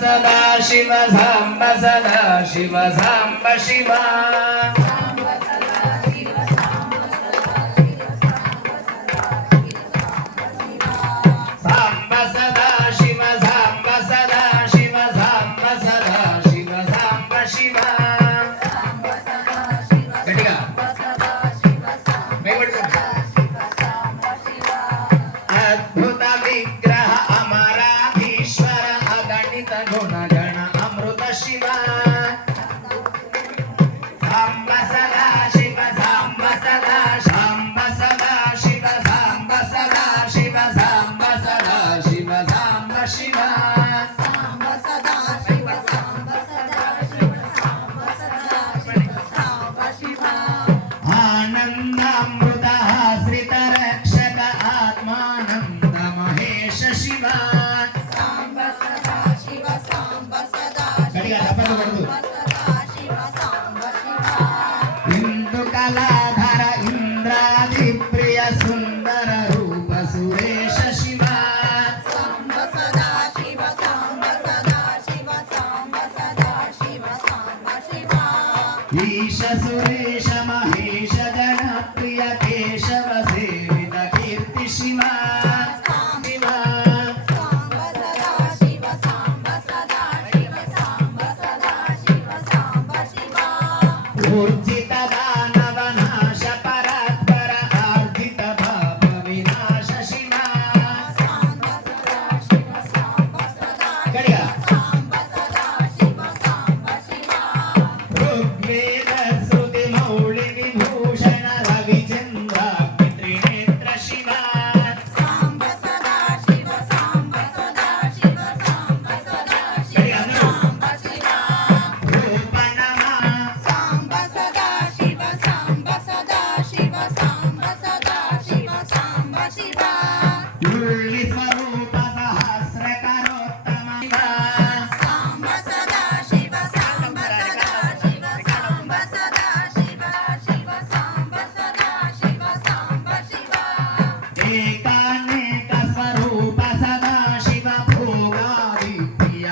सदा शिव सांब सदा शिव सांब शिवा सांब सदा शिव सांब सदा शिव सांब सदा शिव सांब शिवा गट्टिगा अद्भुत विग्रह अमराधीश्वर अगणित गुणगण अमृत शिवा सांब सदा शिव सांब सदा सांब सदा शिव सांब सदा शिव सांब सदा शिव सांब शिवा आनंदामृत आश्रित रक्षक आत्मानंद महेश शिवा सांब सदा शिव सांब सदा गट्टिगा तपंतु शिव सांब शिवा इंदु कलाधर इंद्रादि प्रिय सुंदर रूप सुरेश शिवा सांब सदा शिव सांब सदा शिव सांब सदा शिव सांब शिवा ईश सुरेश महेश जनप्रिय केशव सेवित कीर्ति शिवा शिवा सांब सदा शिव सांब सदा शिव सांब सदा शिव सांब शिवा ऊर्जित दानव नाश परात्पर आर्जित भाव विनाश शिवा सांब सदा शिव सांब सदा गट्टिगा सांब सदा शिव सांब शिवा ऋग्वेद श्रुति मौळि विभूषण रविचंद्र त्रिनेत्र शिवा सांब सदा शिव सांब सदा शिव सांब सदा शिव सांब शिवा रूप नमा सांब सदा शिव सांब सदा शिव सांब सदा शिव सांब शिवा युल्लि स्वरूप सहस्र करोत्तम सांब सदा शिव सांब सदा शिव सांब सदा शिव शिव सांब सदा शिव सांब शिवा एकानेक स्वरूप सदा शिव भोगादि प्रिय